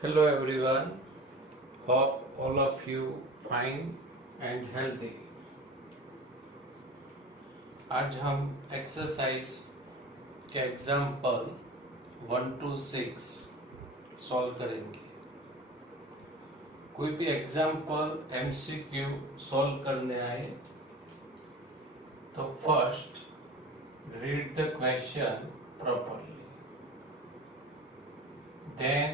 Hello everyone, hope all of you fine and healthy. आज हम exercise के example 1 to 6 solve करेंगे। कोई भी एग्जाम्पल एमसीक्यू सॉल्व करने आए तो first read the question properly, then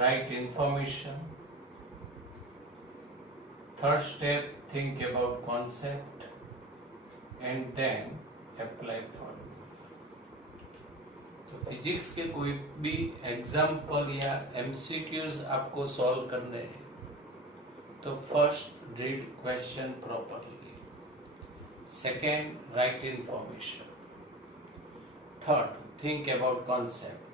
write information. Third step, think about concept and then apply formula. तो फिजिक्स के कोई भी एग्जाम्पल या एमसीक्यूज आपको सॉल्व करने हैं तो first read question properly, second right information, third think about concept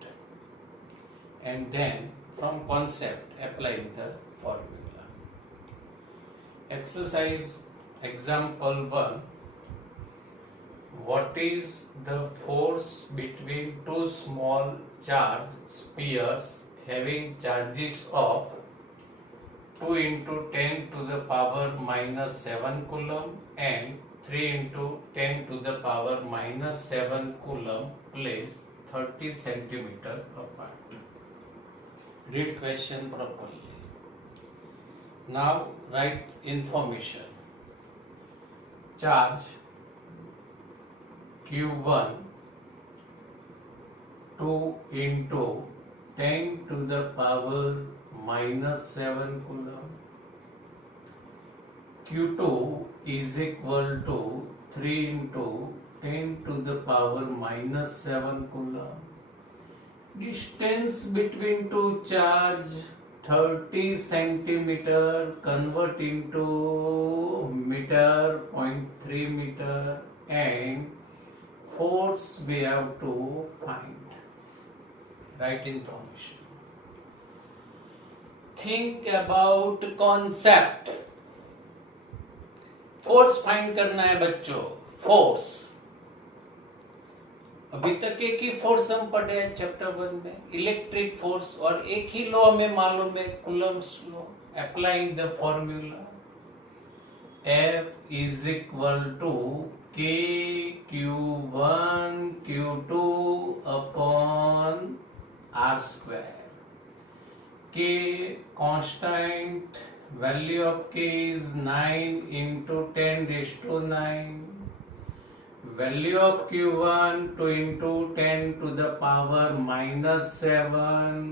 and then from concept applying the formula. Exercise example 1. What is the force between two small charged spheres having charges of 2 into 10 to the power minus 7 coulomb and 3 into 10 to the power minus 7 coulomb placed 30 centimeter apart? Read question properly. Now write information. Charge Q1 2 into 10 to the power minus 7 coulomb. Q2 is equal to 3 into 10 to the power minus 7 coulomb. Distance between two charge 30 centimeter, convert into meter, 0.3 meter, and force we have to find. Right information. Think about concept. Force find करना है बच्चों, force. अभी तक एक ही force हम पढ़े हैं chapter 1 में, इलेक्ट्रिक फोर्स, और एक ही लॉ हमें मालूम है, Coulomb's law. Applying the formula, F is equal to K Q1 Q2 upon R square. K constant, value of K is 9 into 10 raised to 9. Value of Q1 2 into 10 to the power minus 7,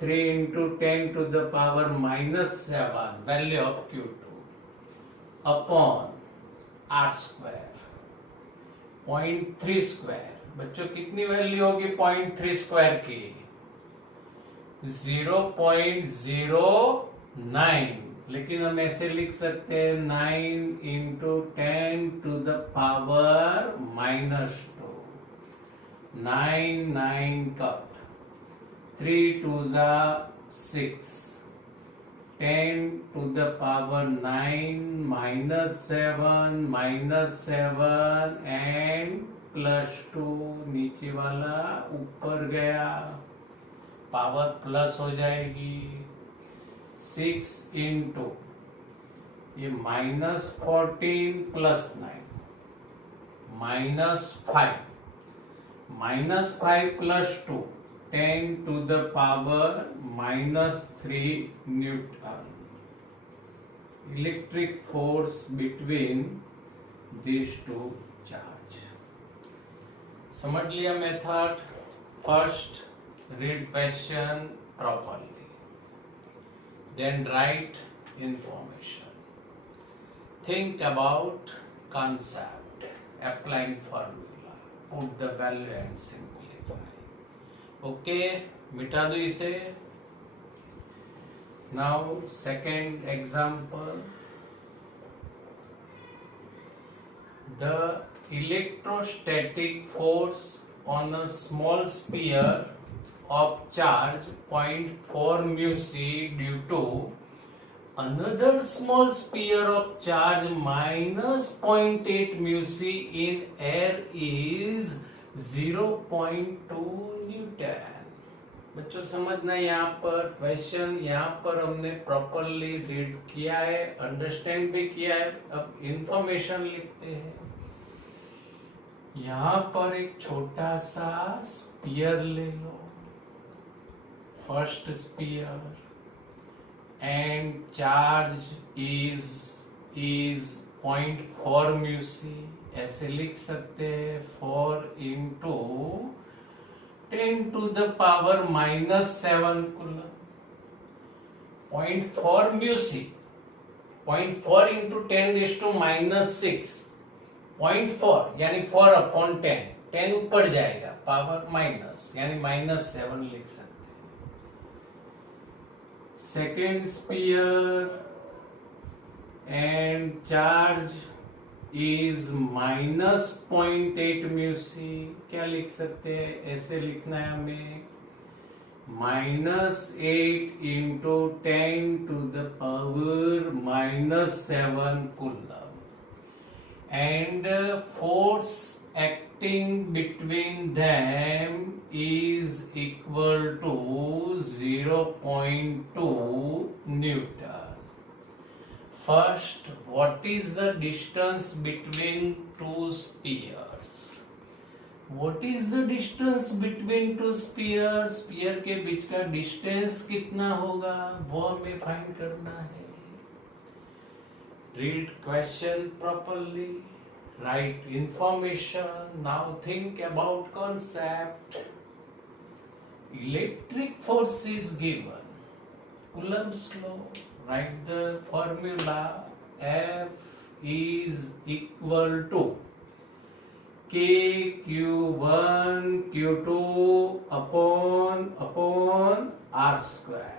3 into 10 to the power minus 7, value of Q2 upon R square, 0.3 square। बच्चों कितनी value होगी 0.3 square की? 0.09, लेकिन हम ऐसे लिख सकते हैं 9 into 10 to the power minus 2, 9 cut, 3 2s are 6, 10 to the power 9 minus 7 and plus 2, नीचे वाला ऊपर गया, पावर प्लस हो जाएगी, 6 into ये -14 plus 9 -5 plus 2, 10 to the power -3 Newton. Electric force between these two charge. समझ लिया method? First read question properly. Then write information. Think about concept. Applying formula. Put the value and simplify. Okay, मिटा दो इसे. Now second example. The electrostatic force on a small sphere of charge 0.4 mu c due to another small sphere of charge minus 0.8 mu c in air is 0.2 Newton. बच्चों समझना, यहाँ पर question यहाँ पर हमने प्रॉपरली रीड किया है, understand भी किया है। अब इंफॉर्मेशन लिखते हैं। यहाँ पर एक छोटा सा स्पीयर ले लो, first sphere, and charge is 0.4 mu C. ऐसे लिख सकते हैं 4 into 10 to the power -7 coulomb. 0.4 mu C, 0.4 into 10⁻⁻6, 0.4 यानी 4/10, 10 ऊपर जाएगा, पावर माइनस यानी -7 लिख सकते हैं। Second sphere and charge is -0.8 Meucci. क्या लिख सकते हैं? ऐसे लिखना है हमें, -8 into 10 to the power -7 coulomb, and force acting between them is equal to 0.2 Newton. First, what is the distance between two spheres? What is the distance between two spheres? Sphere के बीच का डिस्टेंस कितना होगा वो हमें find करना है। Read question properly, write information. Now think about concept. Electric force is given. Coulomb's law. Write the formula. F is equal to K Q1 Q2 upon R square.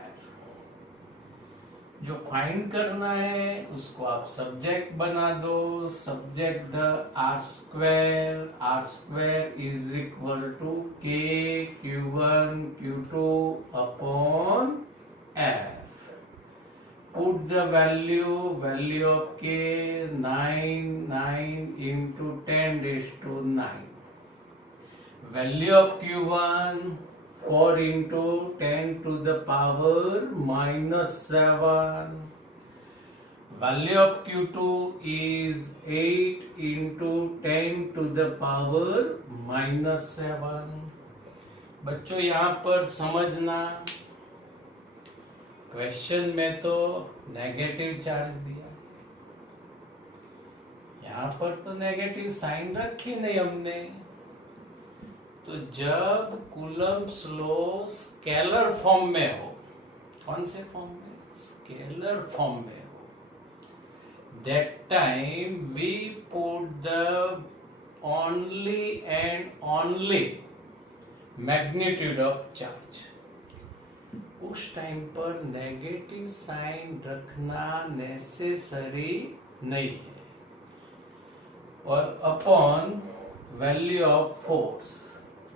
जो फाइंड करना है उसको आप सब्जेक्ट बना दो। Subject the R square is equal to K Q1 Q2 upon F। Put the value of K 9 into 10⁻⁹। Value of Q1 4 into 10 to the power -7. Value of Q2 is 8 into 10 to the power -7. बच्चों यहाँ पर समझना, question में तो negative charge दिया, यहाँ पर तो नेगेटिव साइन रखी नहीं हमने। तो जब कूलम्ब्स लॉ स्केलर फॉर्म में हो, कौन से फॉर्म में? स्केलर फॉर्म में हो, that time we put the only and only magnitude of charge. उस टाइम पर नेगेटिव साइन रखना नेसेसरी नहीं है। और upon value of force,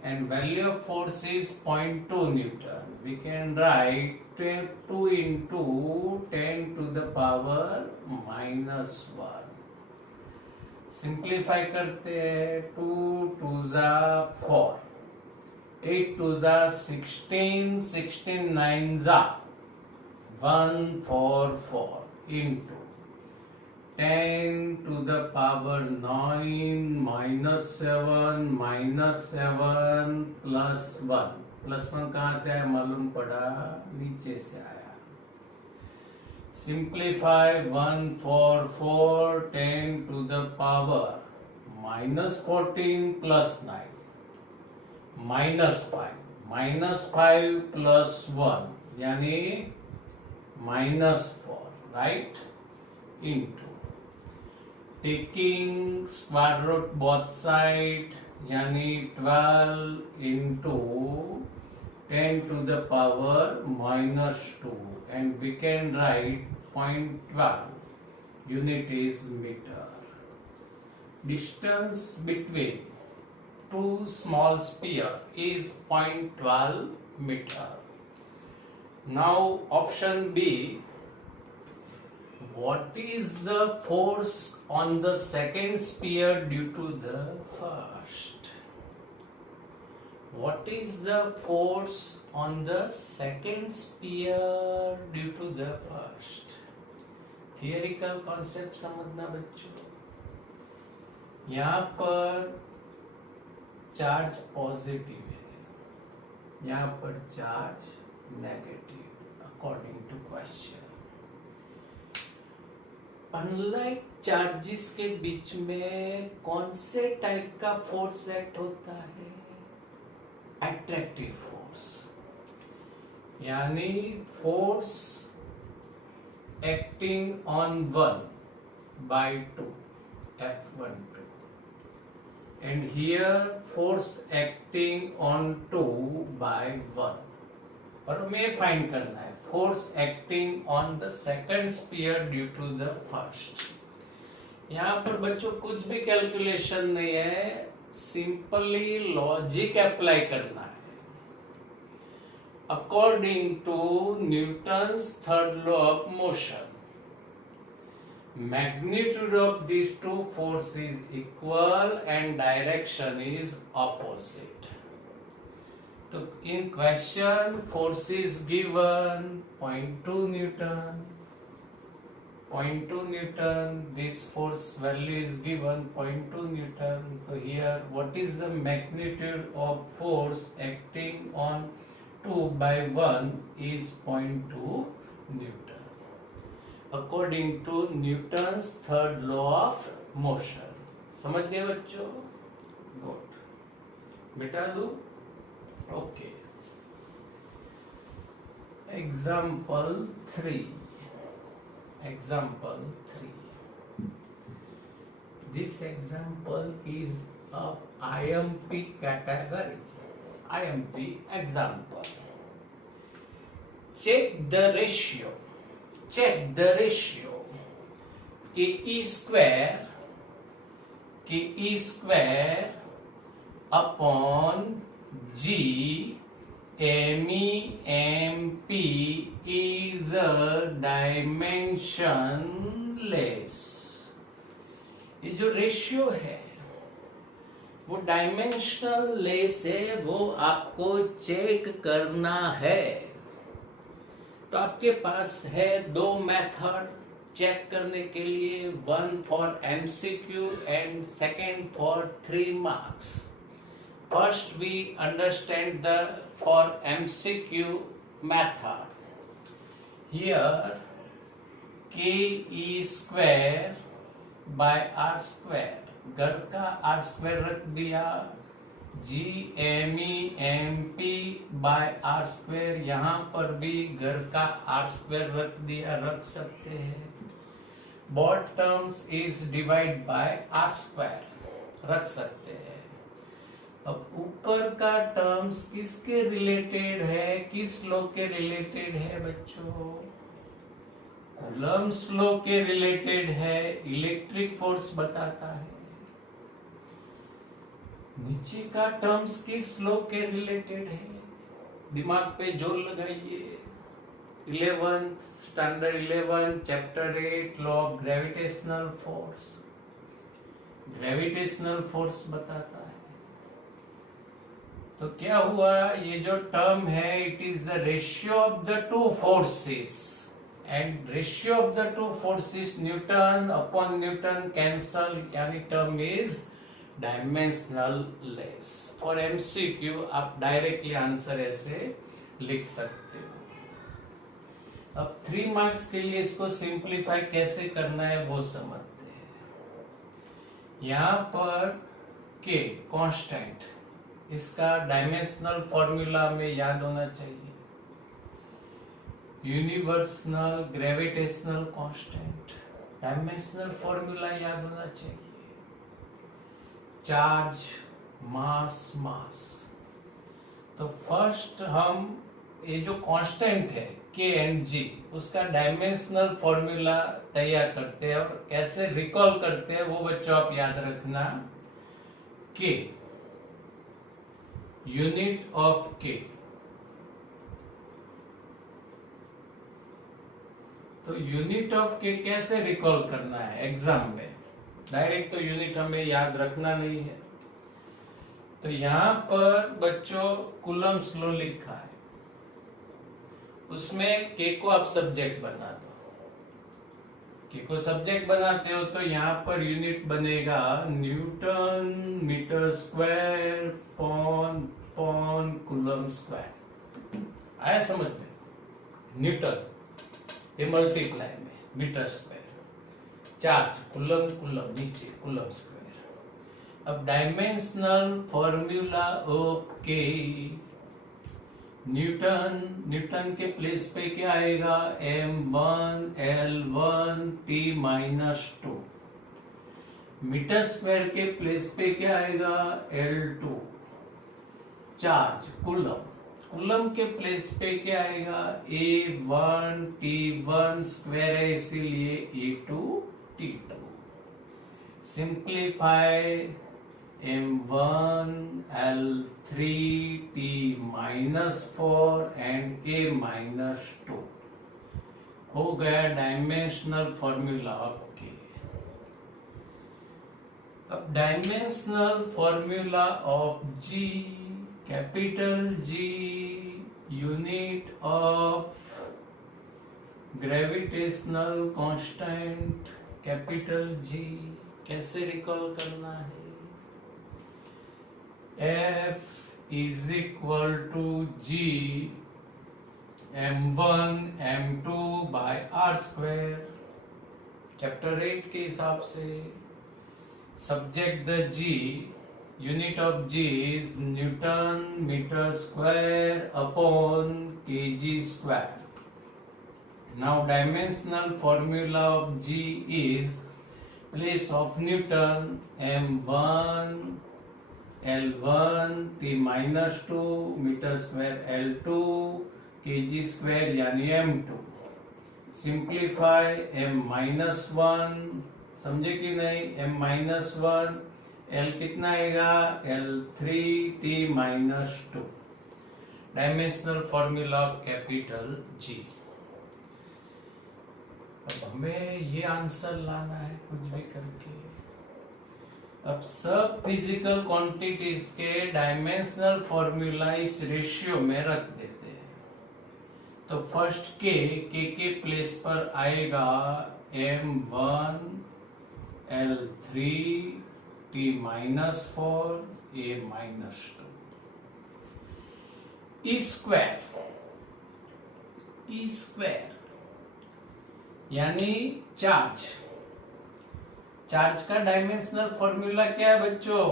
and value of force is 0.2 Newton. We can write 2 into 10 to the power -1. Simplify करते हैं, 2 2s 4, 8 2s 16, 16 9s 144 into 10 to the power 9 -7 plus 1 कहाँ से आया मालूम पड़ा? नीचे से आया। Simplify 144 10 to the power -14 plus 9 -5 plus 1 यानी -4, right? Into taking square root both side यानी 12 into 10 to the power -2, and we can write 0.12 unit is meter. Distance between two small sphere is 0.12 meter. Now option B, what is the force on the second sphere due to the first? what is the force on the second sphere due to the first? Theoretical concept समझना बच्चों। यहाँ पर charge positive है, यहाँ पर charge negative according to question. Unlike charges के बीच में कौन से टाइप का फोर्स एक्ट होता है? अट्रैक्टिव फोर्स, यानी force acting on 1/2 F12 and here force acting on 2/1 और हमें फाइंड करना है force acting on the second sphere due to the first. यहाँ पर बच्चों कुछ भी कैलकुलेशन नहीं है, सिंपली लॉजिक अप्लाई करना है। According to Newton's third law of motion, magnitude of these two forces is equal and direction is opposite. तो in question force is given 0.2 Newton, 0.2 Newton, this force value is given 0.2 Newton. So here what is the magnitude of force acting on 2/1 is 0.2 Newton. According to Newton's third law of motion. समझ गए बच्चों? Good, मिटा दू? Okay. Example 3। This example is of IMP category. IMP example. Check the ratio KE square upon G MEMP is dimensionless। ये जो ratio है वो dimensional less है, वो आपको चेक करना है। तो आपके पास है दो मेथड चेक करने के लिए, one for MCQ and second for 3 marks. First we understand the for MCQ method. Here KE square by R square, घर का R स्क्वायर रख दिया, GMEMP बाय R स्क्वायर, यहाँ पर भी घर का R स्क्वायर रख सकते हैं। Both terms is divide by R square रख सकते हैं। अब ऊपर का टर्म्स किसके रिलेटेड है, किस लॉ के रिलेटेड है बच्चों? कूलम्ब्स लॉ के रिलेटेड है, इलेक्ट्रिक फोर्स बताता है। नीचे का टर्म्स किस लॉ के रिलेटेड है? दिमाग पे जोर लगाइए। 11th standard 11 chapter 8 law of gravitational force, gravitational force बताता है। तो क्या हुआ, ये जो टर्म है it is the ratio of the two forces, and ratio of the two forces newton upon newton cancel, यानी term is dimensionless. For MCQ आप डायरेक्टली आंसर ऐसे लिख सकते हो। अब 3 मार्क्स के लिए इसको सिंप्लीफाई कैसे करना है वो समझते हैं। यहां पर के कांस्टेंट, इसका डायमेंशनल फॉर्मूला में याद होना चाहिए, universal gravitational constant, dimensional formula याद होना चाहिए, चार्ज मास। तो फर्स्ट हम ये जो कांस्टेंट है के एंड जी, उसका डायमेंशनल फॉर्मूला तैयार करते हैं और कैसे रिकॉल करते हैं वो बच्चों आप याद रखना। के यूनिट ऑफ के, तो यूनिट ऑफ के कैसे रिकॉल करना है एग्जाम में, डायरेक्ट तो यूनिट हमें याद रखना नहीं है। तो यहाँ पर बच्चों कूलम्स लॉ लिखा है, उसमें के को आप सब्जेक्ट बना दो। के को सब्जेक्ट बनाते हो तो यहाँ पर यूनिट बनेगा newton metre square upon coulomb square. आया समझ में? न्यूटन ये मल्टीप्लाई में मीटर स्क्वायर, चार्ज कूलम नीचे कूलम स्क्वायर। अब dimensional formula of K, newton के प्लेस पे क्या आएगा? m1 l1 p -2। Metre square के प्लेस पे क्या आएगा? l2। चार्ज कूलम के प्लेस पे क्या आएगा? a1 t1 स्क्वायर है इसीलिए a2 t2। Simplify m1 l3 t -4 and a -2 हो गया डायमेंशनल फॉर्मूला ऑफ के। अब dimensional formula of G, capital G unit of gravitational constant, capital G कैसे रिकॉल करना है? F is equal to G m1 m2 by r square, chapter 8 के हिसाब से। Subject the G, unit of G is newton metre square upon kg square. Now dimensional formula of G is place of newton m1 l1 t -2 metre square l2 kg square यानी m2। Simplify m -1, समझे कि नहीं? m -1 l कितना आएगा? l3 t -2। Dimensional formula of capital G। अब हमें ये answer लाना है कुछ भी करके। अब सब फिजिकल क्वांटिटीज के डायमेंशनल फॉर्मूला इस रेशियो में रख देते हैं। तो फर्स्ट के प्लेस पर आएगा m1 l3 t -4 a -2। E square यानी चार्ज का डायमेंशनल फॉर्मूला क्या है बच्चों?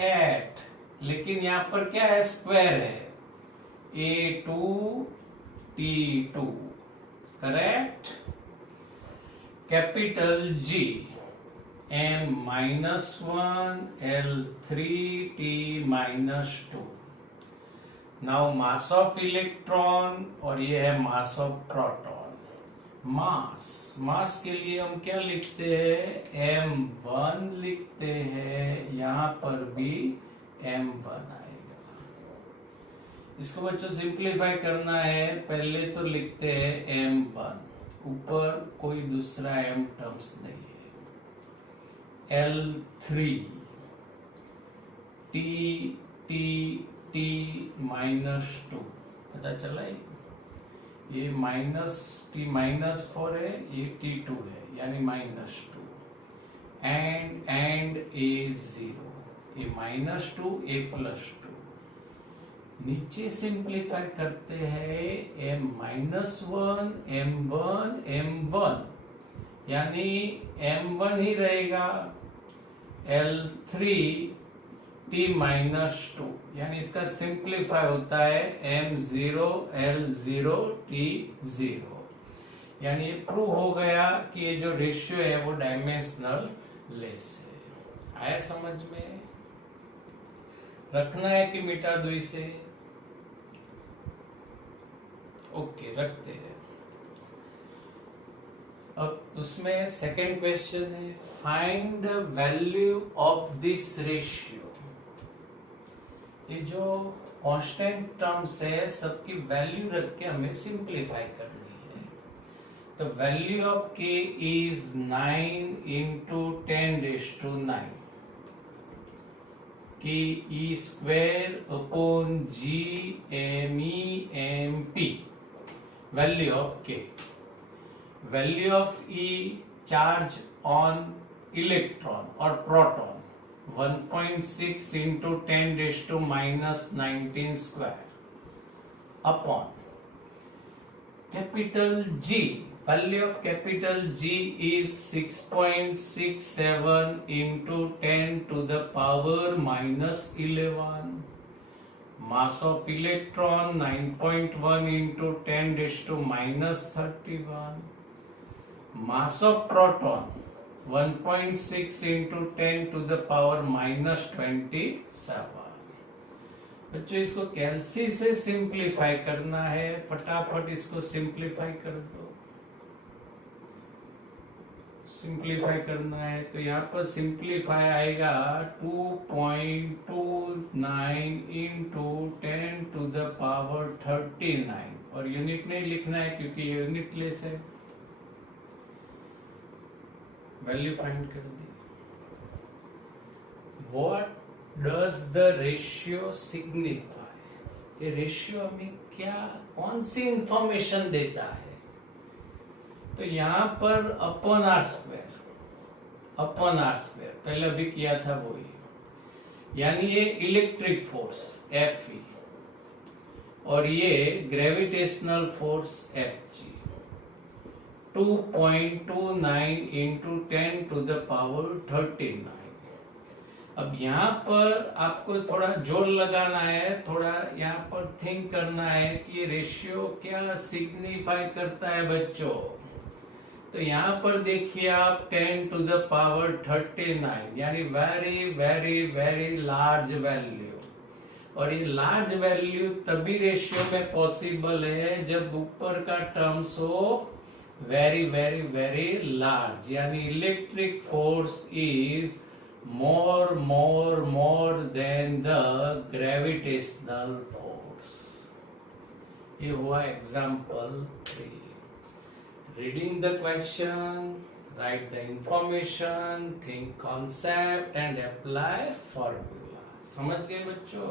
8, लेकिन यहां पर क्या है? स्क्वायर है, a2 t2, correct. Capital G m -1 l3 t -2। Now mass of electron और ये है मास ऑफ प्रोटॉन। मास के लिए हम क्या लिखते हैं? m1 लिखते हैं, यहां पर भी m1 आएगा। इसको बच्चों सिंप्लीफाई करना है, पहले तो लिखते हैं m1, ऊपर कोई दूसरा m टर्म्स नहीं है। l3 t -2 पता चला? ये t -4 है, ये t2 है यानी -2 एंड a0, ये -2 a +2। नीचे सिंप्लीफाई करते हैं m -1 m1 यानी m1 ही रहेगा, l3 t -2 यानी इसका सिंप्लीफाई होता है m0 l0 t0। यानी ये प्रूव हो गया कि ये जो रेशियो है वो डायमेंशनल लेस है। आया समझ में? रखना है कि मिटा दो इसे? ओके, रखते हैं। अब उसमें सेकेंड क्वेश्चन है, find the value of this ratio. ये जो कांस्टेंट टर्म्स है सबकी वैल्यू रख के हमें सिंप्लीफाई करनी है। तो वैल्यू ऑफ k इज 9 × 10⁻⁹। कि E square upon G M E M P, value of K, value of E charge on electron और proton 1.6 into 10 raised to minus 19 square upon capital G. Value of capital G is 6.67 into 10 to the power minus 11. Mass of electron 9.1 into 10 raised to minus 31. Mass of proton 1.6 into 10 to the power minus 27. बच्चों इसको कैलसी से simplify करना है, फटाफट इसको simplify कर दो। Simplify करना है तो यहाँ पर सिंप्लीफाई आएगा 2.29 into 10 to the power 39, और यूनिट नहीं लिखना है क्योंकि यूनिटलेस है। वैल्यू फाइंड कर दी। What does the ratio signify? ये रेशियो हमें क्या, कौन सी इंफॉर्मेशन देता है? तो यहां पर upon R square, upon R square पहले भी किया था वही, यानी ये इलेक्ट्रिक फोर्स एफ ई और ये gravitational force F G, 2.29 into 10 to the power 39। अब यहाँ पर आपको थोड़ा जोर लगाना है, थोड़ा यहाँ पर थिंक करना है कि ये रेशियो क्या सिग्निफाई करता है बच्चों। तो यहाँ पर देखिए आप 10 to the power 39, यानी very very very large value, और ये लार्ज वैल्यू तभी रेशियो में पॉसिबल है जब ऊपर का टर्म्स हो very very very large, यानी electric force is more than the gravitational force। ये हुआ example 3। Reading the question, right the information, think concept and apply formula. समझ गए बच्चों?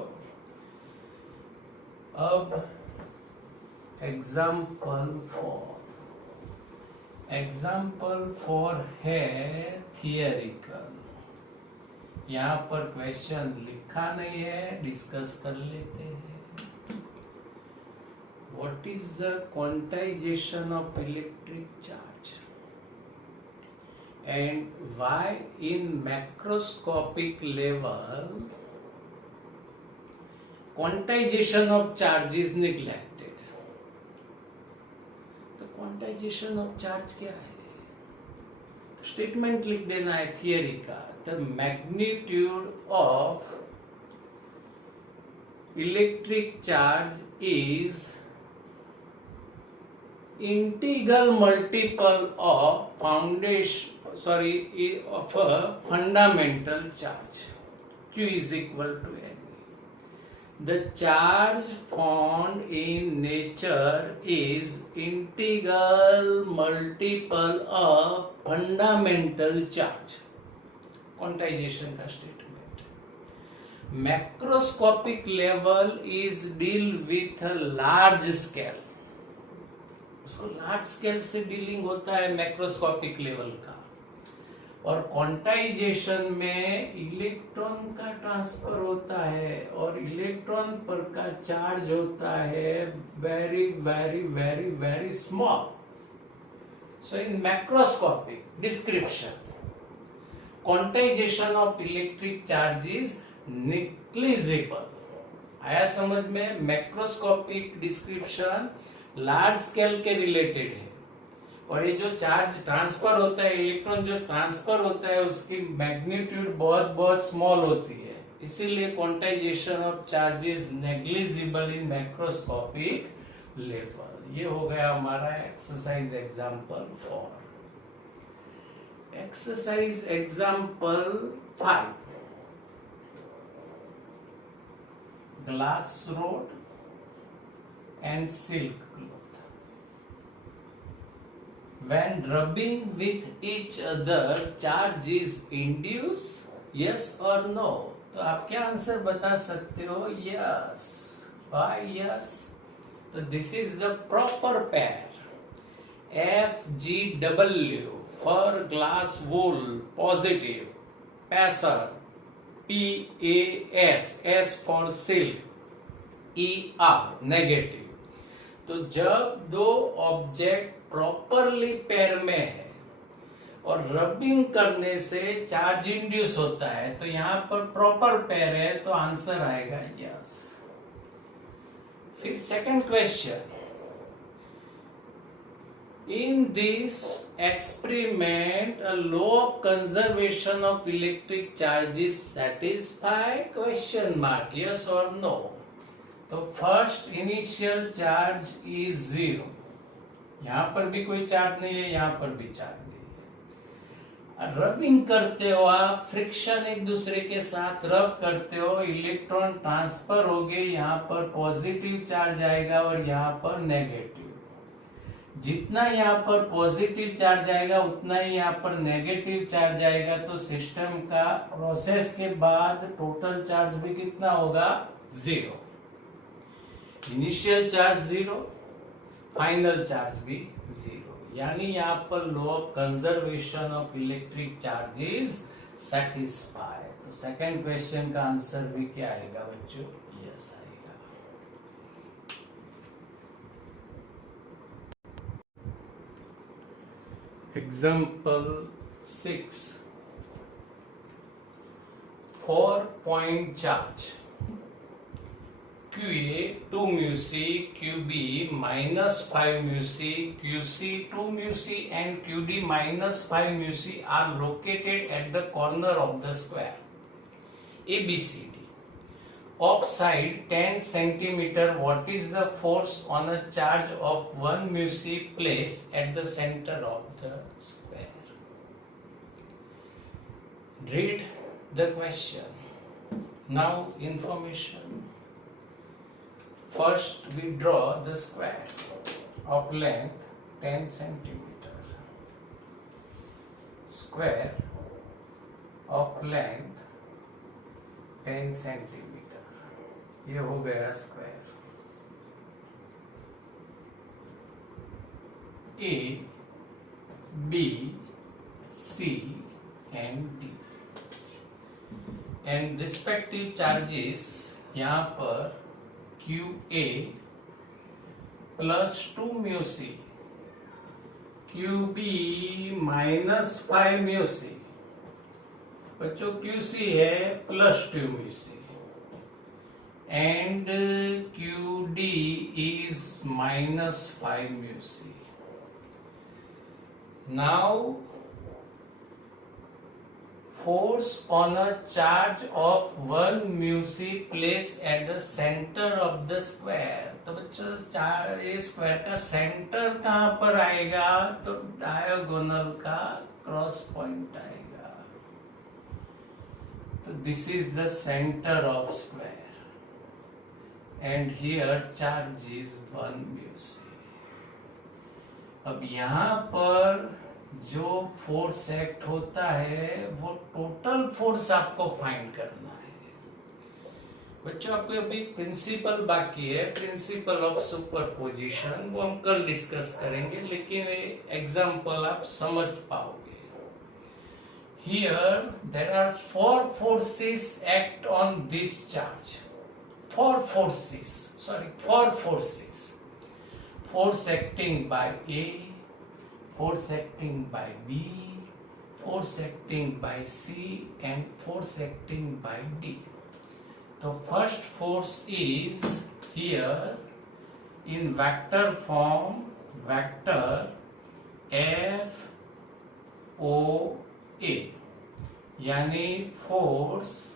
अब एग्जाम्पल 4 है थियरिकल। यहाँ पर क्वेश्चन लिखा नहीं है, डिस्कस कर लेते हैं। What is the quantization of electric charge and why in macroscopic level quantization of charge is neglected? Quantization of charge क्या है? स्टेटमेंट लिख देना है थियरी का। The magnitude of electric charge is integral multiple of fundamental charge Q is equal to n। The charge found in nature is integral multiple of fundamental charge। Quantization का स्टेटमेंट। Macroscopic level is deal with large scale, उसको large scale से dealing होता है macroscopic level का। और quantization में electron का ट्रांसफर होता है और इलेक्ट्रॉन पर का चार्ज होता है very very very very small. So in macroscopic description quantization of electric charge is negligible. आया समझ में? मैक्रोस्कोपिक डिस्क्रिप्शन लार्ज स्केल के रिलेटेड है, और ये जो चार्ज ट्रांसफर होता है, इलेक्ट्रॉन जो ट्रांसफर होता है उसकी मैग्नीट्यूड बहुत बहुत स्मॉल होती है, इसीलिए quantization of charge is negligible in macroscopic level. ये हो गया हमारा exercise example 4। Exercise example 5, glass rod and silk cloth. When rubbing with each other, charge is induced, yes or no? तो आप क्या आंसर बता सकते हो? यस. Why yes? तो this is the proper pair. FGW for glass wool positive, passer PAS, S for silk, ER negative. तो जब दो ऑब्जेक्ट प्रॉपरली पेयर में है और रबिंग करने से चार्ज इंड्यूस होता है, तो यहां पर प्रॉपर पेयर है, तो आंसर आएगा यस. फिर second question. In this experiment, a law of conservation of electric charges satisfy? Question mark. Yes or no? तो first initial charge is 0. यहाँ पर भी कोई चार्ज नहीं है, यहाँ पर भी चार्ज नहीं है. रबिंग करते हो आप, फ्रिक्शन एक दूसरे के साथ रब करते हो, इलेक्ट्रॉन ट्रांसफर हो गए, यहाँ पर पॉजिटिव चार्ज आएगा और यहाँ पर नेगेटिव. जितना यहाँ पर पॉजिटिव चार्ज आएगा उतना ही यहाँ पर नेगेटिव चार्ज आएगा. तो सिस्टम का प्रोसेस के बाद टोटल चार्ज भी कितना होगा? 0. इनिशियल चार्ज 0, फाइनल चार्ज भी 0. यानी यहाँ पर law of conservation of electric charges satisfy. तो सेकंड क्वेश्चन का आंसर भी क्या आएगा बच्चों? यस आएगा. Example 6. 4-point charge QA 2 mu c, QB minus 5 mu c, QC 2 mu c and QD minus 5 mu c are located at the corner of the square ABCD. Of side 10 centimeter, what is the force on a charge of 1 mu c placed at the center of the square? Read the question. Now information. First we draw the square of length 10 centimeter. Square of length 10 centimeter. ये हो गया square. A, B, C and D and respective charges यहाँ पर QA plus 2 mu C, QB minus 5 mu C. बच्चों QC है plus 2 mu C and QD is minus 5 mu c. Now force on a charge of 1 mu c placed at the center of the square. तो बच्चों ये square का centre कहाँ पर आएगा? तो डायगोनल का क्रॉस पॉइंट आएगा. तो this is the centre of square and here charge is 1 mu c. अब यहाँ पर जो फोर्स एक्ट होता है वो टोटल फोर्स आपको फाइंड करना है. बच्चों आपको अभी प्रिंसिपल बाकी है, प्रिंसिपल ऑफ सुपरपोजिशन, वो हम कल डिस्कस करेंगे, लेकिन एग्जाम्पल आप समझ पाओगे. Here there are 4 forces act on this charge. 4 forces. Force acting by A, force acting by B, force acting by C and force acting by D. The first force is here in vector form, vector F O A, यानी force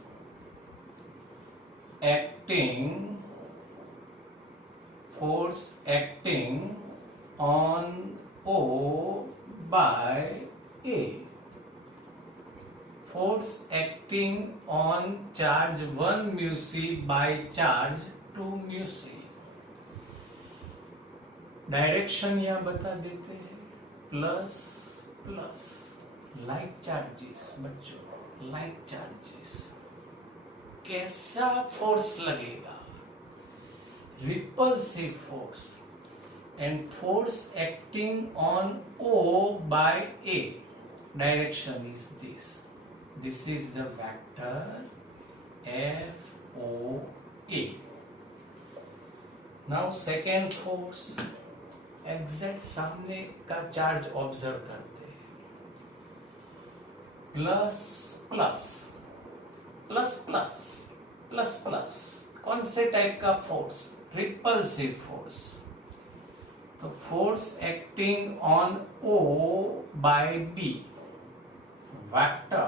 acting on O by A. Force acting on charge 1 mu c by charge 2 mu c. Direction यहाँ बता देते हैं, plus plus, like charges बच्चों, like charges. कैसा force लगेगा? Repulsive force, and force acting on O by A direction is this. This is the vector FOA. Now second force, exact सामने का charge observe करते हैं, plus plus plus plus plus plus, कौन से type का force? Repulsive force. तो force acting on O by B, vector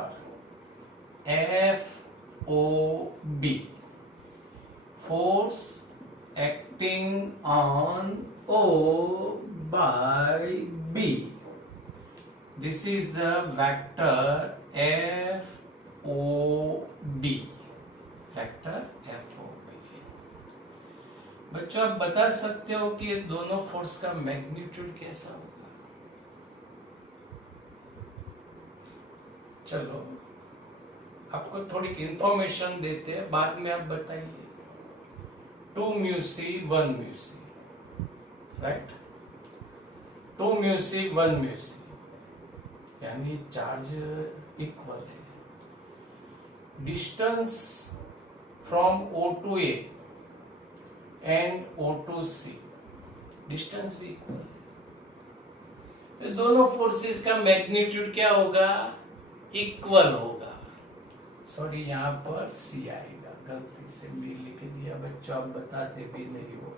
FOB, force acting on O by B. This is the vector FOB. Vector FOB. बच्चों आप बता सकते हो कि ये दोनों फोर्स का मैग्नीट्यूड कैसा होगा? चलो आपको थोड़ी इंफॉर्मेशन देते हैं, बाद में आप बताइए। 2 mu c 1 mu c, right? 2 mu c 1 mu c, यानी चार्ज इक्वल है। Distance from O to A and O to C, distance भी इक्वल है। तो दोनों फोर्सेस का मैग्नीट्यूड क्या होगा? इक्वल होगा। सॉरी, यहाँ पर C आएगा, गलती से भी लिख दिया बच्चों, आप बताते भी नहीं हो।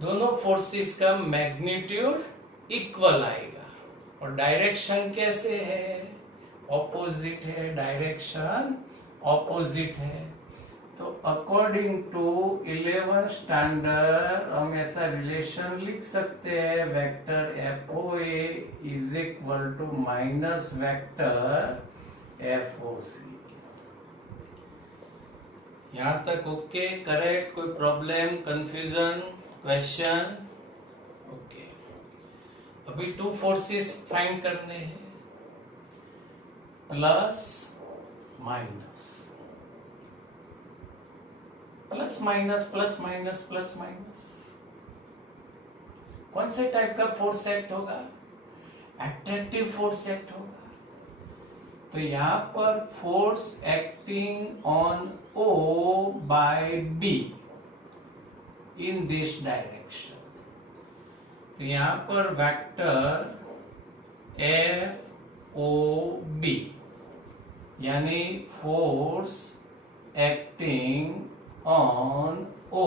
दोनों फोर्सेस का मैग्नीट्यूड इक्वल आएगा। और डायरेक्शन कैसे है? ऑपोजिट है, डायरेक्शन ऑपोजिट है। तो अकॉर्डिंग टू 11 स्टैंडर्ड हम ऐसा रिलेशन लिख सकते हैं, vector FOA is equal to minus vector FOC। यहां तक ओके, करेक्ट? कोई प्रॉब्लम, कंफ्यूजन, क्वेश्चन? ओके। अभी 2 फोर्सेस फाइंड करने हैं, plus minus plus minus plus minus plus minus. कौन से टाइप का फोर्स एक्ट होगा? एट्रैक्टिव फोर्स एक्ट होगा। तो यहां पर force acting on O by B in this direction, तो यहां पर वेक्टर FOB, यानी force acting on O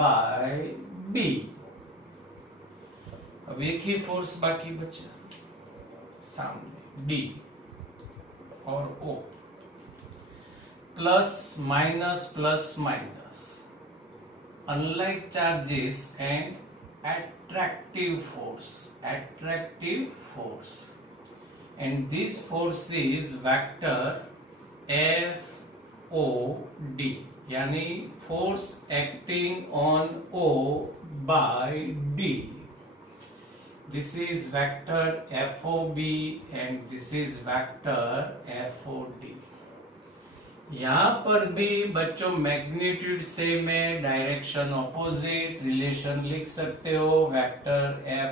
by B। अब एक ही फोर्स बाकी बचा सामने, D और O। Plus minus, unlike charges and attractive force, and this force is vector FOD, यानी force acting on O by D। This is vector FOB and this is vector FOD। यहां पर भी बच्चों magnitude same है, direction opposite, relation लिख सकते हो, vector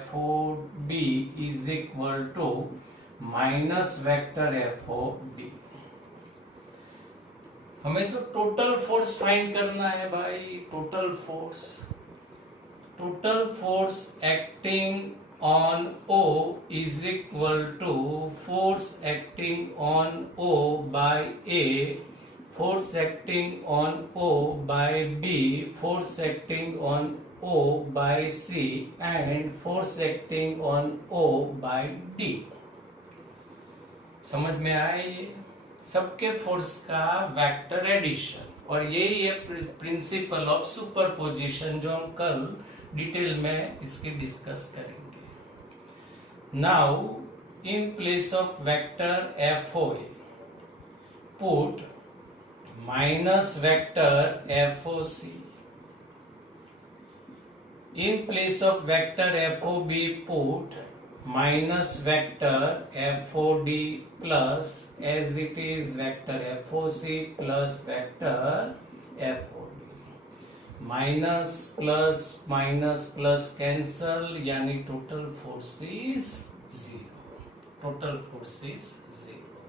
FOB is equal to minus vector FOD। हमें तो टोटल फोर्स फाइंड करना है भाई। Total force acting on O is equal to force acting on O by A, force acting on O by B, force acting on O by C and force acting on O by D। समझ में आए ये? सबके force का vector addition, और यही है principle of superposition जो हम कल डिटेल में इसके डिस्कस करेंगे। Now, in place of vector FOA, put minus vector FOC. In place of vector FOB, put minus vector FOD plus as it is vector FOC plus vector FOD. Minus plus cancel यानी total force is zero. Total force is zero.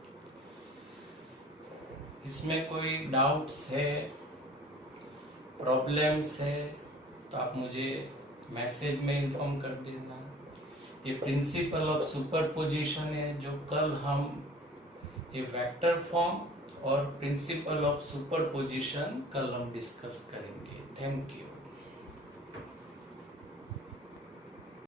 इसमें कोई doubts है, problems है तो आप मुझे message में inform कर देना. ये प्रिंसिपल ऑफ सुपरपोजिशन है जो कल हम ये वेक्टर फॉर्म और प्रिंसिपल ऑफ सुपरपोजिशन कल हम डिस्कस करेंगे. Thank you.